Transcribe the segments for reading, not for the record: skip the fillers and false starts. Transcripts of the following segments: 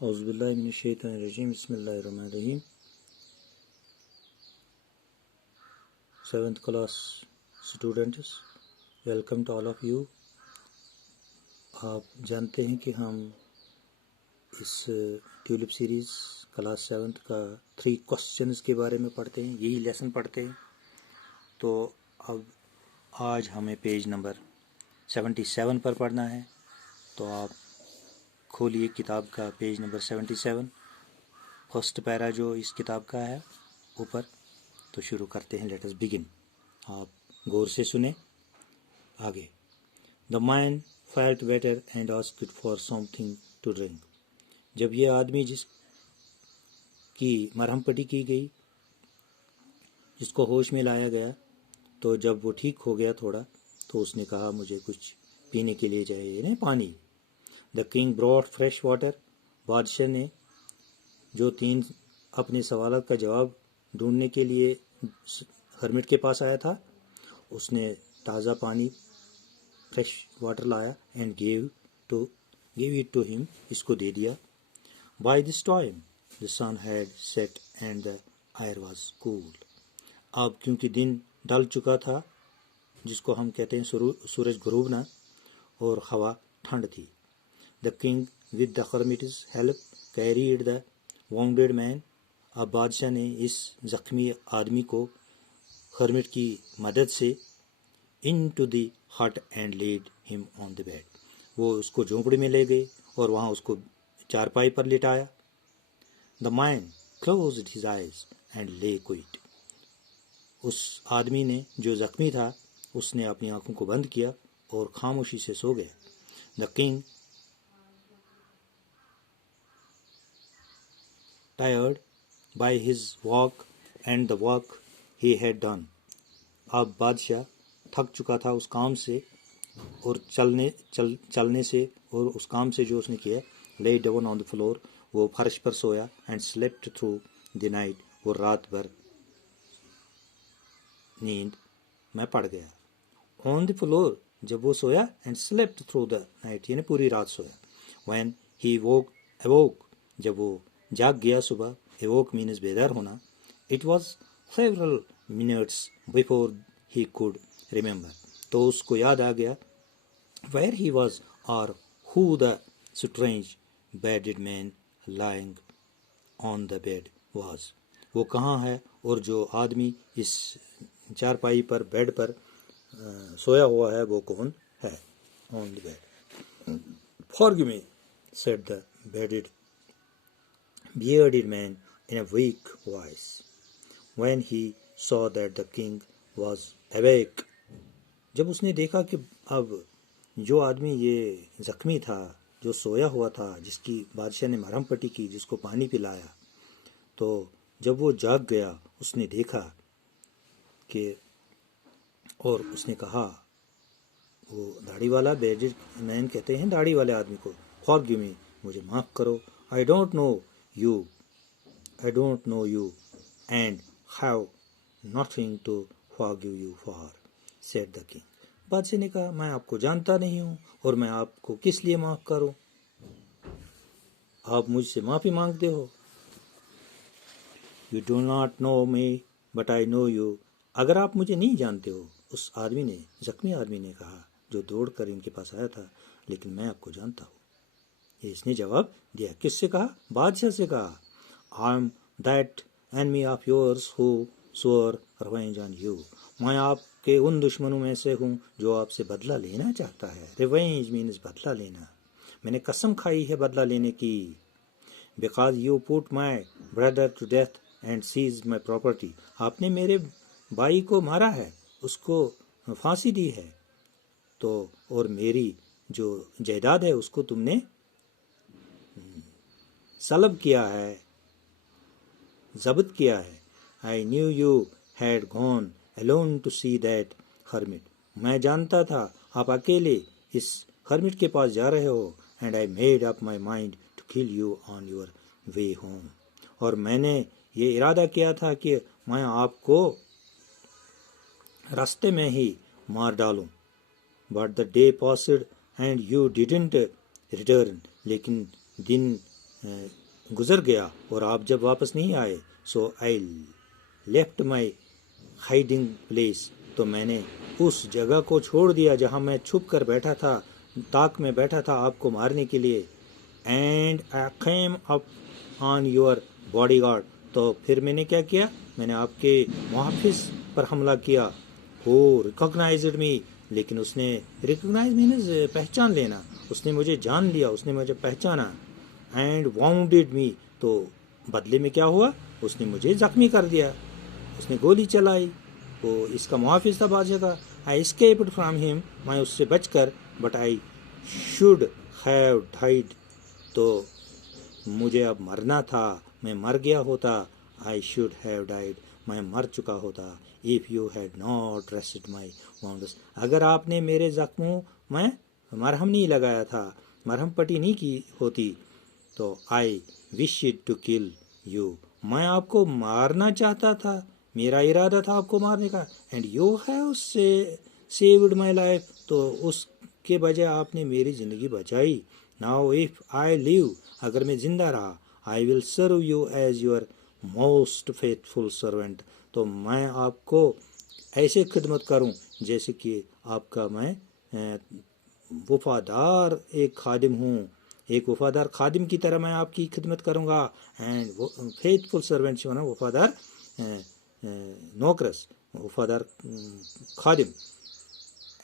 اعوذ باللہ من الشیطان الرجیم بسم اللہ الرحمن الرحیم. 7th class students, welcome to all of you. آپ جانتے ہیں کہ ہم اس ٹیولپ سیریز کلاس 7th کا 3 questions کے بارے میں پڑھتے ہیں، یہی لیسن پڑھتے ہیں. تو اب آج ہمیں پیج نمبر 77 پر پڑھنا ہے. تو آپ کھولیے کتاب کا پیج نمبر 77، فرسٹ پیرا جو اس کتاب کا ہے اوپر. تو شروع کرتے ہیں. Let us begin. آپ غور سے سنیں آگے. The man felt better and asked for something to drink. جب یہ آدمی جس کی مرہم پٹی کی گئی، جس کو ہوش میں لایا گیا، تو جب وہ ٹھیک ہو گیا تھوڑا، تو اس نے کہا مجھے کچھ پینے کے لیے چاہیے، نہیں پانی. The king brought fresh water. بادشاہ نے جو 3 اپنے سوالات کا جواب ڈھونڈنے کے لیے ہرمٹ کے پاس آیا تھا، اس نے تازہ پانی فریش واٹر لایا and gave it to him. اس کو دے دیا. By this time the sun had set and the air was cool. اب کیونکہ دن ڈل چکا تھا، جس کو ہم کہتے ہیں سورج غروبنا، اور ہوا ٹھنڈ تھی. The king with the hermit's help carried the wounded man. اب بادشاہ نے اس زخمی آدمی کو ہرمٹ کی مدد سے into the hut and laid him on the bed. وہ اس کو جھونپڑی میں لے گئے اور وہاں اس کو چارپائی پر لٹایا. The man closed his eyes and lay quiet. اس آدمی نے جو زخمی تھا، اس نے اپنی آنکھوں کو بند کیا اور خاموشی سے سو گیا. The king tired by his walk and the work he had done. اب بادشاہ تھک چکا تھا اس کام سے اور چلنے سے اور اس کام سے جو اس نے کیا. lay down on the floor. وہ فرش پر سویا. and slept through the night. وہ رات بھر نیند میں پڑ گیا. on the floor جب وہ سویا. and slept through the night یعنی پوری رات سویا. when he awoke جب وہ جاگ گیا صبح. awoke means بیدار ہونا. it was several minutes before he could remember. تو اس کو یاد آ گیا where he was or who the strange bearded man lying on the bed was. وہ کہاں ہے اور جو آدمی اس چارپائی پر بیڈ پر سویا ہوا ہے وہ کون ہے. on the bed. Forgive me, said the bearded man in a weak voice, when he saw that the king was awake. جب اس نے دیکھا کہ اب جو آدمی یہ زخمی تھا، جو سویا ہوا تھا، جس کی بادشاہ نے مرہم پٹی کی، جس کو پانی پلایا، تو جب وہ جاگ گیا اس نے دیکھا کہ، اور اس نے کہا، وہ داڑھی والا بیڈڈ مین کہتے ہیں داڑھی والے آدمی کو، forgive me مجھے معاف کرو. I don't know you and have nothing to forgive you for, said the king. بادشاہ نے کہا میں آپ کو جانتا نہیں ہوں اور میں آپ کو کس لیے معاف کروں. آپ مجھ سے معافی مانگتے ہو. You do not know me but I know you. اگر آپ مجھے نہیں جانتے ہو. اس آدمی نے، زخمی آدمی نے کہا، جو دوڑ کر ان کے پاس آیا تھا، لیکن میں آپ کو جانتا ہوں. یہ اس نے جواب دیا. کس سے کہا؟ بادشاہ سے کہا. I am that enemy of yours who swore revenge on you. میں آپ کے ان دشمنوں میں سے ہوں جو آپ سے بدلہ لینا چاہتا ہے. Revenge means بدلہ لینا. میں نے قسم کھائی ہے بدلہ لینے کی. Because you put my brother to death and seized my property. آپ نے میرے بھائی کو مارا ہے، اس کو پھانسی دی ہے، تو اور میری جو جائیداد ہے اس کو تم نے سلب کیا ہے، ضبط کیا ہے. I knew you had gone alone to see that hermit. میں جانتا تھا آپ اکیلے اس ہرمٹ کے پاس جا رہے ہو. And I made up my mind to kill you on your way home. اور میں نے یہ ارادہ کیا تھا کہ میں آپ کو راستے میں ہی مار ڈالوں. But the day passed and you didn't return. لیکن دن گزر گیا اور آپ جب واپس نہیں آئے. So I left my hiding place, تو میں نے اس جگہ کو چھوڑ دیا جہاں میں چھپ کر بیٹھا تھا، تاک میں بیٹھا تھا آپ کو مارنے کے لیے. And I came up on your body guard, تو پھر میں نے کیا کیا، میں نے آپ کے محافظ پر حملہ کیا. ہو ریکگنائزڈ می، لیکن اس نے ریکگنائز مینز پہچان لینا، اس نے مجھے جان لیا، اس نے مجھے پہچانا. اینڈ واؤنڈیڈ می، تو بدلے میں کیا ہوا، اس نے مجھے زخمی کر دیا، اس نے گولی چلائی. وہ اس کا محافظ تھا بادشاہ کا. آئی اسکیپڈ فرام ہم، میں اس سے بچ کر، but I should have died, تو مجھے اب مرنا تھا، میں مر گیا ہوتا. آئی شوڈ ہیو ڈائڈ، میں مر چکا ہوتا. If you had not rested my wounds, اگر آپ نے میرے زخموں میں مرہم نہیں لگایا تھا، مرہم پٹی نہیں کی ہوتی. تو آئی وشڈ ٹو کل یو، میں آپ کو مارنا چاہتا تھا، میرا ارادہ تھا آپ کو مارنے کا. And you have saved my life, تو اس کے بجائے آپ نے میری زندگی بچائی. ناؤ ایف آئی لیو، اگر میں زندہ رہا، I will serve you as your most faithful servant, تو میں آپ کو ایسے خدمت کروں جیسے کہ آپ کا میں وفادار ایک خادم ہوں، ایک وفادار خادم کی طرح میں آپ کی خدمت کروں گا. اینڈ فیتھفل سرونٹ جو ہے نا، وفادار نوکرس، وفادار خادم.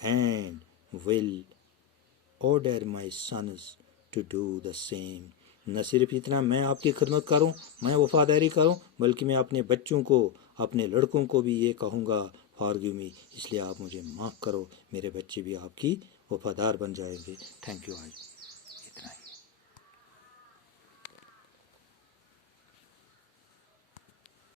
And will order my sons to do the same، نہ صرف اتنا میں آپ کی خدمت کروں، میں وفاداری کروں، بلکہ میں اپنے بچوں کو، اپنے لڑکوں کو بھی یہ کہوں گا، فارگیو می، اس لیے آپ مجھے معاف کرو، میرے بچے بھی آپ کی وفادار بن جائیں گے. تھینک یو آج.